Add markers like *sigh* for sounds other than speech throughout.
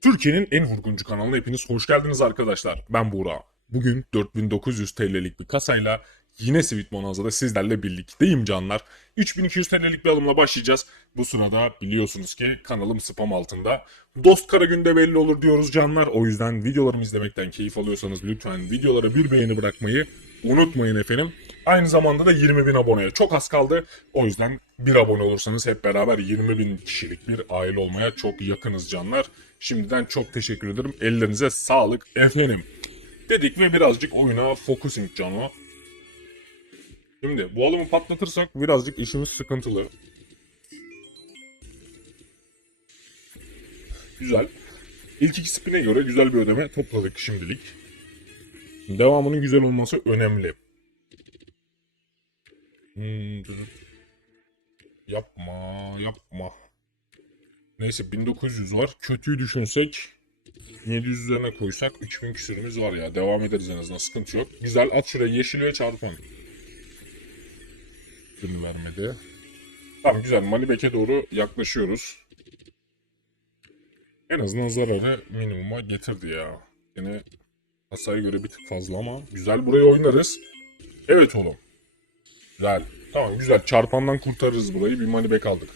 Türkiye'nin en vurguncu kanalına hepiniz hoş geldiniz arkadaşlar. Ben Buğra. Bugün 4900 TL'lik bir kasayla yine Sweet Bonanza'da sizlerle birlikteyim canlar. 3200 TL'lik bir alımla başlayacağız. Bu sırada biliyorsunuz ki kanalım spam altında. Dost kara günde belli olur diyoruz canlar. O yüzden videolarımı izlemekten keyif alıyorsanız lütfen videolara bir beğeni bırakmayı unutmayın efendim. Aynı zamanda da 20 bin aboneye çok az kaldı. O yüzden bir abone olursanız hep beraber 20 bin kişilik bir aile olmaya çok yakınız canlar. Şimdiden çok teşekkür ederim. Ellerinize sağlık efendim. Dedik ve birazcık oyuna focusing cano. Şimdi bu alımı patlatırsak birazcık işimiz sıkıntılı. Güzel. İlk iki spine göre güzel bir ödeme topladık şimdilik. Devamının güzel olması önemli. Hmm. Yapma, yapma. Neyse 1900 var. Kötüyü düşünsek 700 üzerine koysak 3000 küsürümüz var ya. Devam ederiz en azından sıkıntı yok. Güzel at şuraya yeşil ve çarpan. Gün vermedi. Tamam güzel Malibek'e doğru yaklaşıyoruz. En azından zararı minimuma getirdi ya. Yine hasaya göre bir tık fazla ama güzel burayı oynarız. Evet oğlum. Güzel. Tamam güzel. Çarpandan kurtarırız burayı. Bir Malibek aldık.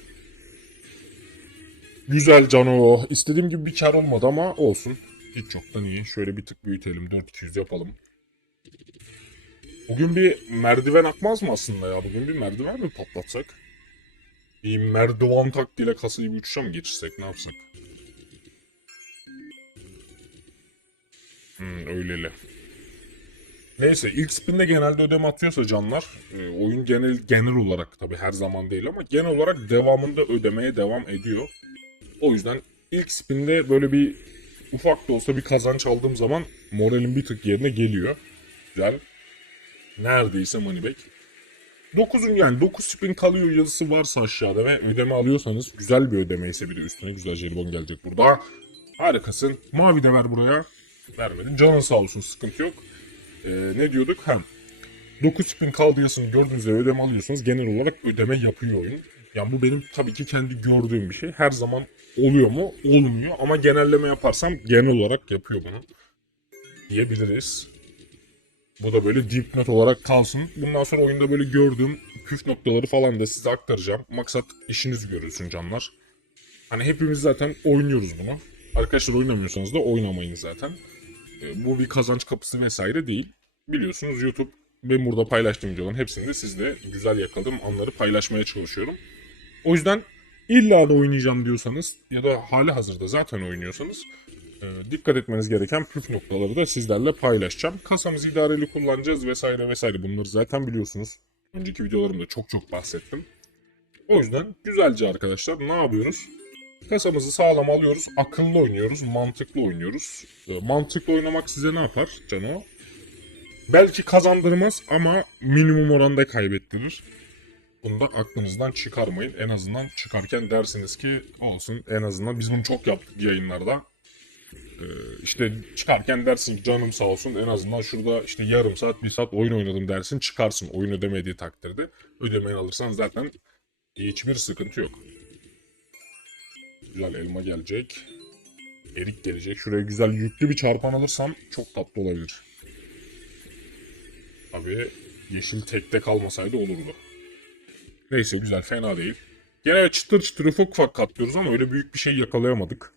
Güzel Cano. İstediğim gibi bir kar olmadı ama olsun. Hiç çoktan iyi. Şöyle bir tık büyütelim. 4200 yapalım. Bugün bir merdiven akmaz mı aslında ya? Bugün bir merdiven mi patlatsak? Bir merdiven taktiğiyle kasayı bir uçuşa mı geçirsek? Ne yapsak? Hmm, öyleli. Neyse ilk spinde genelde ödeme atıyorsa canlar e, oyun genel genel olarak tabi her zaman değil ama genel olarak devamında ödemeye devam ediyor. O yüzden ilk spinde böyle bir ufak da olsa bir kazanç aldığım zaman moralim bir tık yerine geliyor. Güzel. Neredeyse Moneyback. 9'un yani 9 spin kalıyor yazısı varsa aşağıda ve ödeme alıyorsanız güzel bir ödeme ise bir de üstüne güzel jelibon gelecek burada. Harikasın. Mavi de ver buraya. Vermedin. Canın sağ olsun sıkıntı yok. Ee, ne diyorduk? Hem 9 spin kaldı yazısını gördüğünüz üzere ödeme alıyorsanız genel olarak ödeme yapıyor oyun. Yani bu benim tabii ki kendi gördüğüm bir şey. Her zaman oluyor mu? Olmuyor. Ama genelleme yaparsam genel olarak yapıyor bunu. Diyebiliriz. Bu da böyle dipnot olarak kalsın. Bundan sonra oyunda böyle gördüğüm püf noktaları falan da size aktaracağım. Maksat işiniz görülsün canlar. Hani hepimiz zaten oynuyoruz bunu. Arkadaşlar oynamıyorsanız da oynamayın zaten. E, bu bir kazanç kapısı vesaire değil. Biliyorsunuz YouTube ben burada paylaştığım videoların hepsinde sizde güzel yakaladığım anları paylaşmaya çalışıyorum. O yüzden illa da oynayacağım diyorsanız ya da hali hazırda zaten oynuyorsanız e, dikkat etmeniz gereken püf noktaları da sizlerle paylaşacağım. Kasamızı idareli kullanacağız vesaire vesaire bunları zaten biliyorsunuz. Önceki videolarımda çok çok bahsettim. O yüzden güzelce arkadaşlar ne yapıyoruz? Kasamızı sağlam alıyoruz, akıllı oynuyoruz, mantıklı oynuyoruz. E, mantıklı oynamak size ne yapar Cano? Belki kazandırmaz ama minimum oranda kaybettirir. Bunu da aklınızdan çıkarmayın. En azından çıkarken dersiniz ki olsun en azından biz bunu çok yaptık yayınlarda. Ee, işte çıkarken dersin canım sağ olsun en azından şurada işte yarım saat bir saat oyun oynadım dersin çıkarsın oyun ödemediği takdirde. Ödemeyi alırsan zaten hiçbir sıkıntı yok. Güzel elma gelecek. Erik gelecek. Şuraya güzel yüklü bir çarpan alırsam çok tatlı olabilir. Tabii yeşil tekte kalmasaydı olurdu. Neyse güzel fena değil. Gene çıtır çıtır ufak ufak katlıyoruz ama öyle büyük bir şey yakalayamadık.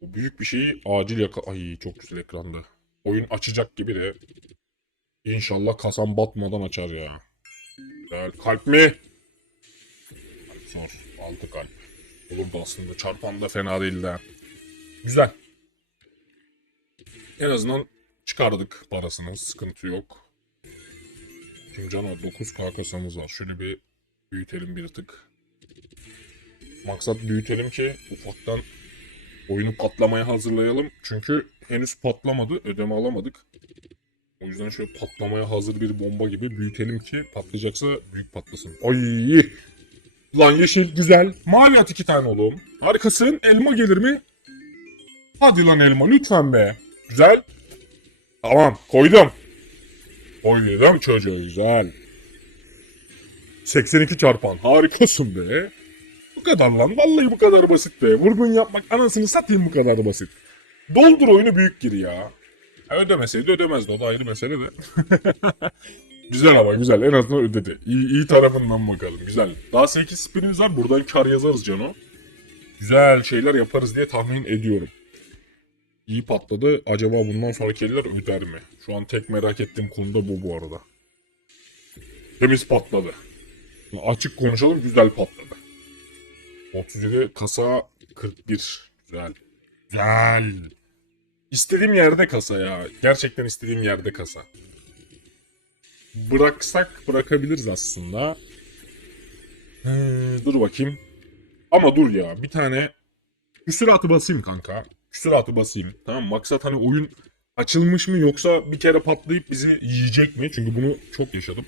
Bu büyük bir şeyi acil yaka... Ay çok güzel ekranda. Oyun açacak gibi de. İnşallah kasam batmadan açar ya. Güzel. Kalp mi? Kalp zor. Altı kalp. Olur da aslında çarpan da fena değil de. Güzel. En azından çıkardık parasını. Sıkıntı yok. Şimdi cana 9K kasamız var. Şöyle bir büyütelim bir tık. Maksat büyütelim ki ufaktan oyunu patlamaya hazırlayalım. Çünkü henüz patlamadı. Ödeme alamadık. O yüzden şöyle patlamaya hazır bir bomba gibi büyütelim ki patlayacaksa büyük patlasın. Ay! Lan yeşil güzel. Mavi at iki tane oğlum. Harikasın. Elma gelir mi? Hadi lan elma lütfen be. Güzel. Tamam koydum. Koydum çocuğu güzel. 82 çarpan. Harikasın be. kadar lan. Vallahi bu kadar basit be. Vurgun yapmak anasını satayım bu kadar basit. Doldur oyunu büyük gir ya. Ha, ödemeseydi ödemezdi o da ayrı mesele de. *laughs* güzel ama güzel en azından ödedi. İyi, iyi tarafından bakalım güzel. Daha 8 spinimiz var buradan kar yazarız Cano. Güzel şeyler yaparız diye tahmin ediyorum. İyi patladı. Acaba bundan sonraki eller öder mi? Şu an tek merak ettiğim konu da bu bu arada. Temiz patladı. Açık konuşalım güzel patladı. 37 kasa 41. Güzel. Güzel. İstediğim yerde kasa ya. Gerçekten istediğim yerde kasa. Bıraksak bırakabiliriz aslında. Ee, dur bakayım. Ama dur ya bir tane küsuratı basayım kanka. Küsuratı basayım. Tamam maksat hani oyun açılmış mı yoksa bir kere patlayıp bizi yiyecek mi? Çünkü bunu çok yaşadım.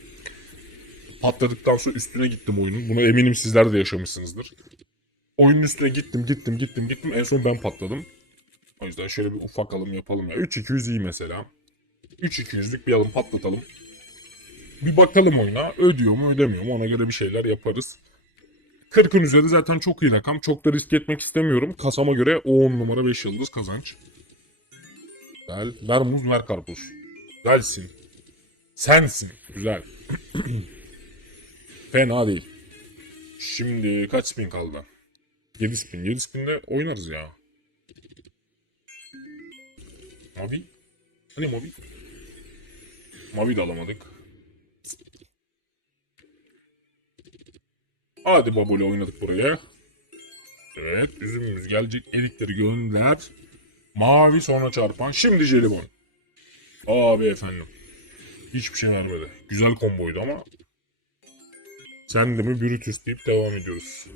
Patladıktan sonra üstüne gittim oyunun. Bunu eminim sizler de yaşamışsınızdır. Oyunun üstüne gittim gittim gittim gittim. En son ben patladım. O yüzden şöyle bir ufak alım yapalım ya. 3-200 iyi mesela. 3-200'lük bir alım patlatalım. Bir bakalım oyuna. Ödüyor mu ödemiyor mu ona göre bir şeyler yaparız. 40'ın üzeri zaten çok iyi rakam. Çok da risk etmek istemiyorum. Kasama göre o 10 numara 5 yıldız kazanç. Güzel. Ver muz ver karpuz. Güzelsin. Sensin. Güzel. *clears throat* Fena değil. Şimdi kaç spin kaldı? 7 spin. 7 spinle oynarız ya. Mavi? Hani Mavi? Mavi de alamadık. Hadi babule oynadık buraya. Evet üzümümüz gelecek. Elikleri gönder. Mavi sonra çarpan. Şimdi jelibon. Abi efendim. Hiçbir şey vermedi. Güzel komboydu ama. Sen de mi Brutus deyip devam ediyoruz.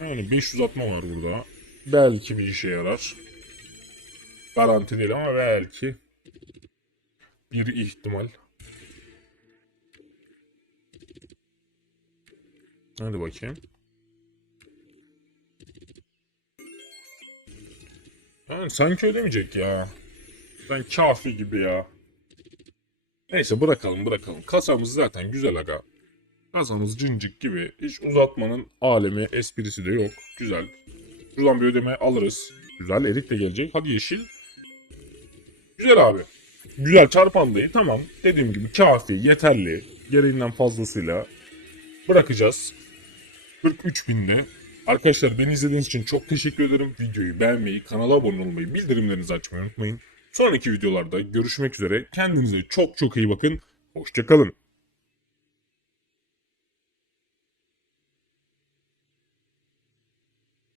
Yani 500 atma var burada. Belki bir işe yarar. Garanti değil ama belki. Bir ihtimal. Hadi bakayım. Yani sanki ödemeyecek ya. Ben kafi gibi ya. Neyse bırakalım bırakalım. Kasamız zaten güzel aga. Kasamız cincik gibi. Hiç uzatmanın alemi esprisi de yok. Güzel. Şuradan bir ödeme alırız. Güzel erik de gelecek. Hadi yeşil. Güzel abi. Güzel çarpan tamam. Dediğim gibi kafi, yeterli. Gereğinden fazlasıyla bırakacağız. 43 binde. Arkadaşlar beni izlediğiniz için çok teşekkür ederim. Videoyu beğenmeyi, kanala abone olmayı, bildirimlerinizi açmayı unutmayın. Sonraki videolarda görüşmek üzere. Kendinize çok çok iyi bakın. Hoşçakalın.